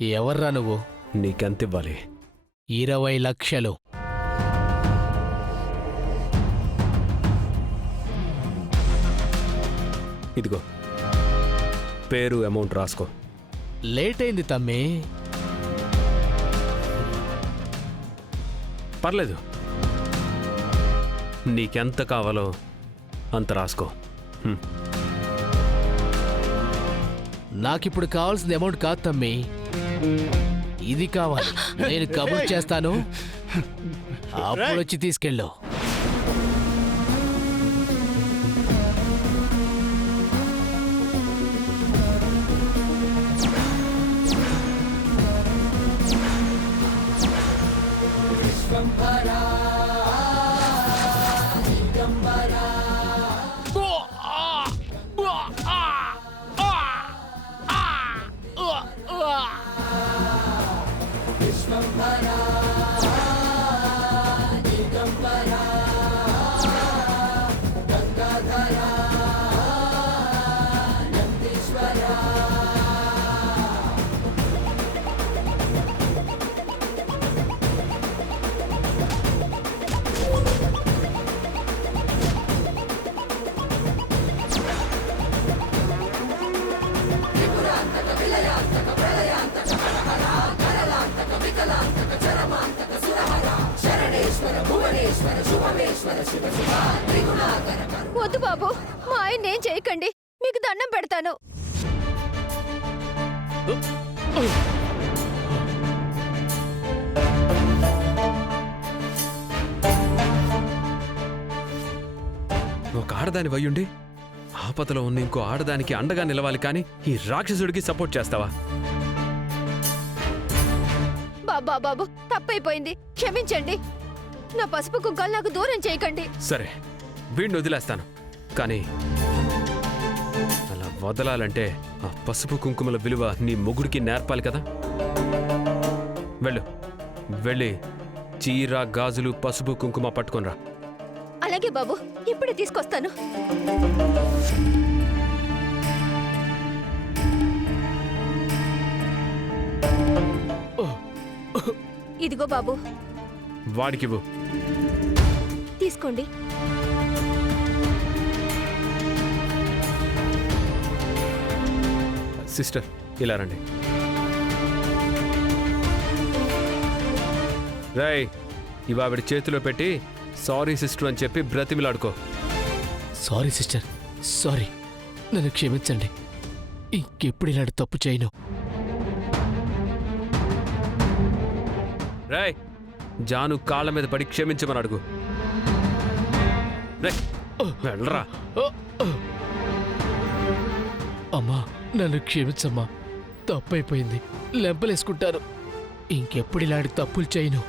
ఎవర్రా నువ్వు? నీకెంతివ్వాలి? 20 లక్షలు. ఇదిగో పేరు, అమౌంట్ రాసుకో. లేట్ అయింది తమ్మి. పర్లేదు, నీకెంత కావాలో అంత రాసుకో. నాకిప్పుడు కావాల్సిన అమౌంట్ కాదు తమ్మి, ఇది కావాలి. నేను కబుర్ చేస్తాను, అప్పుడు వచ్చి తీసుకెళ్ళు. వద్దు బాబు, మా ఆయన ఏం చేయకండి, మీకు దండం పెడతాను. ఒక ఆడదాని వయ్యుండి ఆపదలో ఉన్న ఇంకో ఆడదానికి అండగా నిలవాలి, కానీ ఈ రాక్షసుడికి సపోర్ట్ చేస్తావా? బాబా బాబు, తప్పైపోయింది, క్షమించండి. నా పసుపు కుంకాలు నాకు దూరం చేయకండి. సరే, వీడిని వదిలేస్తాను, కానీ అలా వదలాలంటే ఆ పసుపు కుంకుమల విలువ నీ మొగుడికి నేర్పాలి కదా. వెళ్ళు, వెళ్ళి చీర, గాజులు, పసుపు కుంకుమ పట్టుకొనిరా. అలాగే బాబు, ఇప్పుడే తీసుకొస్తాను. ఇదిగో బాబు. వాడికివ్వు. తీసుకోండి. సిస్టర్, ఇలా రండి. రాయ్, ఇవావిడ చేతిలో పెట్టి సారీ సిస్టర్ అని చెప్పి బ్రతిమిలాడుకో. సారీ సిస్టర్, సారీ, నన్ను క్షమించండి. ఇంకెప్పుడు ఇలాంటి తప్పు చేయను. రాయ్, జాను కాళ్ళ మీద పడి క్షమించమని అడుగు. వెళ్ళరా. అమ్మా, నన్ను క్షమించమ్మా, తప్పైపోయింది. లెంపలేసుకుంటాను. ఇంకెప్పుడు ఇలాంటి తప్పులు చేయను.